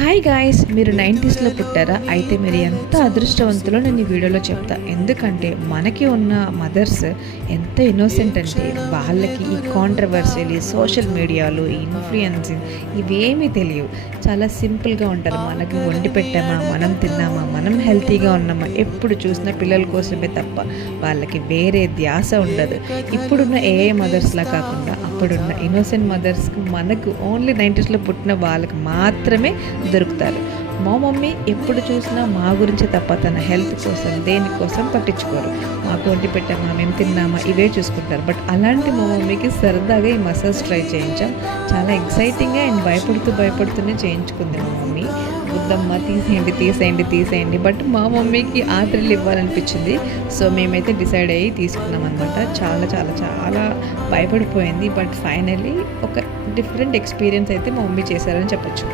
Hi guys, మీరు 90స్లో పుట్టారా? అయితే మీరు ఎంత అదృష్టవంతులో నేను ఈ వీడియోలో చెప్తా. ఎందుకంటే మనకి ఉన్న మదర్స్ ఎంత ఇన్నోసెంట్ అంటే వాళ్ళకి ఈ కాంట్రవర్సీలు, సోషల్ మీడియాలు, ఈ ఇన్ఫ్లుయెన్సింగ్ ఇవేమీ తెలియవు. చాలా సింపుల్గా ఉంటారు. మనకి వండి పెట్టామా, మనం తిన్నామా, మనం హెల్తీగా ఉన్నామా, ఎప్పుడు చూసినా పిల్లల కోసమే తప్ప వాళ్ళకి వేరే ధ్యాస ఉండదు. ఇప్పుడున్న ఏఐ మదర్స్లా కాకుండా అప్పుడున్న ఇన్నోసెంట్ మదర్స్కి మనకు ఓన్లీ 90స్లో పుట్టిన వాళ్ళకి మాత్రమే దొరుకుతారు. మా మమ్మీ ఎప్పుడు చూసినా మా గురించి తప్ప తన హెల్త్ కోసం దేనికోసం పట్టించుకోరు. మాకు వండి పెట్టామా, మేము తిన్నామా ఇవే చూసుకుంటారు. బట్ అలాంటి మా మమ్మీకి సరదాగా ఈ మసాజ్ ట్రై చేయించాం. చాలా ఎక్సైటింగ్గా అండ్ భయపడుతూనే చేయించుకుంది మా మమ్మీ. వద్దమ్మా తీసేయండి. బట్ మా మమ్మీకి ఆ థ్రిల్ ఇవ్వాలనిపించింది. సో మేమైతే డిసైడ్ అయ్యి తీసుకున్నాం అనమాట. చాలా భయపడిపోయింది. బట్ ఫైనల్లీ ఒక డిఫరెంట్ ఎక్స్పీరియన్స్ అయితే మా మమ్మీ చేశారని చెప్పొచ్చు.